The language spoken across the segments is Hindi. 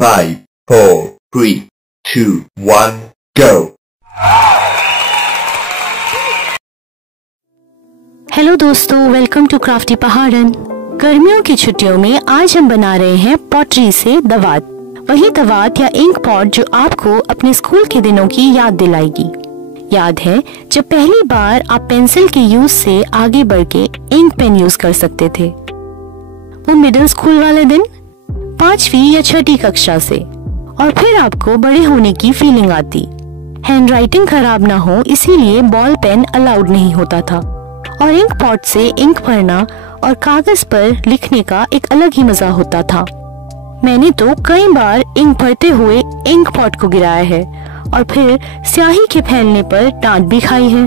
5, 4, 3, 2, 1, go! हेलो दोस्तों, वेलकम टू क्राफ्टी पहाड़न। गर्मियों की छुट्टियों में आज हम बना रहे हैं पॉटरी से दवात। वही दवात या इंक पॉट जो आपको अपने स्कूल के दिनों की याद दिलाएगी। याद है जब पहली बार आप पेंसिल के यूज से आगे बढ़ के इंक पेन यूज कर सकते थे? वो मिडिल स्कूल वाले दिन, 5वीं या 6ठी कक्षा से। और फिर आपको बड़े होने की फीलिंग आती। हैंडराइटिंग खराब ना हो इसीलिए बॉल पेन अलाउड नहीं होता था और इंक पॉट से इंक भरना और कागज पर लिखने का एक अलग ही मजा होता था। मैंने तो कई बार इंक भरते हुए इंक पॉट को गिराया है और फिर स्याही के फैलने पर डांट भी खाई है।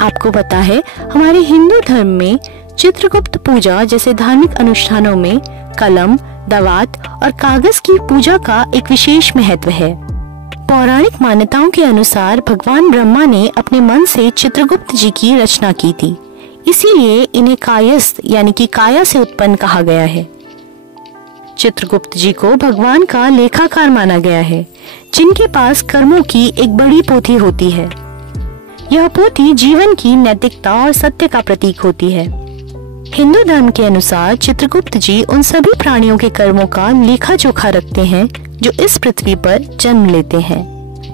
आपको पता है हमारे हिंदू धर्म में चित्रगुप्त पूजा जैसे धार्मिक अनुष्ठानों में कलम, दवात और कागज की पूजा का एक विशेष महत्व है। पौराणिक मान्यताओं के अनुसार भगवान ब्रह्मा ने अपने मन से चित्रगुप्त जी की रचना की थी, इसीलिए इन्हें कायस्थ यानी कि काया से उत्पन्न कहा गया है। चित्रगुप्त जी को भगवान का लेखाकार माना गया है, जिनके पास कर्मों की एक बड़ी पोथी होती है। यह पोथी जीवन की नैतिकता और सत्य का प्रतीक होती है। हिंदू धर्म के अनुसार चित्रगुप्त जी उन सभी प्राणियों के कर्मों का लेखा जोखा रखते हैं जो इस पृथ्वी पर जन्म लेते हैं।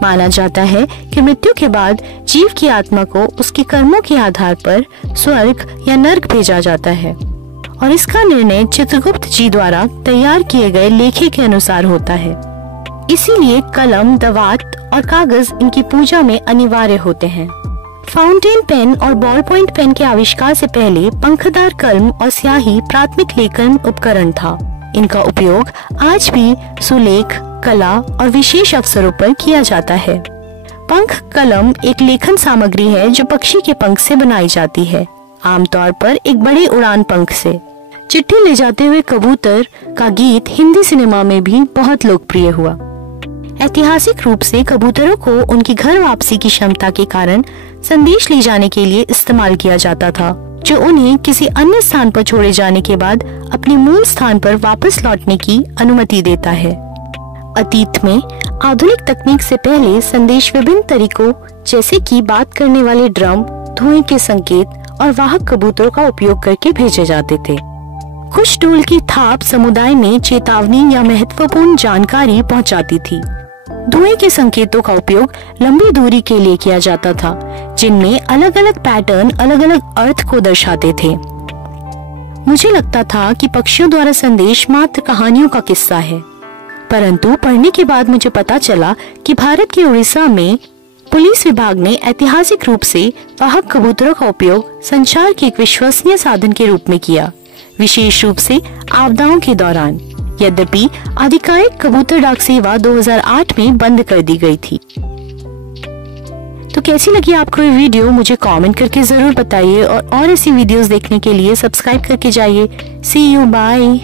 माना जाता है कि मृत्यु के बाद जीव की आत्मा को उसके कर्मों के आधार पर स्वर्ग या नर्क भेजा जाता है और इसका निर्णय चित्रगुप्त जी द्वारा तैयार किए गए लेखे के अनुसार होता है। इसीलिए कलम, दवात और कागज इनकी पूजा में अनिवार्य होते हैं। फाउंटेन पेन और बॉल पॉइंट पेन के आविष्कार से पहले पंखदार कलम और स्याही प्राथमिक लेखन उपकरण था। इनका उपयोग आज भी सुलेख, कला और विशेष अवसरों पर किया जाता है। पंख कलम एक लेखन सामग्री है जो पक्षी के पंख से बनाई जाती है, आमतौर पर एक बड़े उड़ान पंख से। चिट्ठी ले जाते हुए कबूतर का गीत हिंदी सिनेमा में भी बहुत लोकप्रिय हुआ। ऐतिहासिक रूप से कबूतरों को उनकी घर वापसी की क्षमता के कारण संदेश ले जाने के लिए इस्तेमाल किया जाता था, जो उन्हें किसी अन्य स्थान पर छोड़े जाने के बाद अपने मूल स्थान पर वापस लौटने की अनुमति देता है। अतीत में आधुनिक तकनीक से पहले संदेश विभिन्न तरीकों जैसे कि बात करने वाले ड्रम, धुएं के संकेत और वाहक कबूतरों का उपयोग करके भेजे जाते थे। कुछ टूल की थाप समुदाय में चेतावनी या महत्वपूर्ण जानकारी पहुंचाती थी। धुएं के संकेतों का उपयोग लंबी दूरी के लिए किया जाता था, जिनमें अलग अलग पैटर्न अलग अलग अर्थ को दर्शाते थे। मुझे लगता था कि पक्षियों द्वारा संदेश मात्र कहानियों का किस्सा है, परंतु पढ़ने के बाद मुझे पता चला कि भारत के उड़ीसा में पुलिस विभाग ने ऐतिहासिक रूप से वाहक कबूतरों का उपयोग संचार के एक विश्वसनीय साधन के रूप में किया, विशेष रूप से आपदाओं के दौरान। यद्यपि आधिकारिक कबूतर डाक सेवा 2008 में बंद कर दी गई थी। तो कैसी लगी आपको ये वीडियो मुझे कमेंट करके जरूर बताइए और ऐसी वीडियोस देखने के लिए सब्सक्राइब करके जाइए। सी यू, बाय।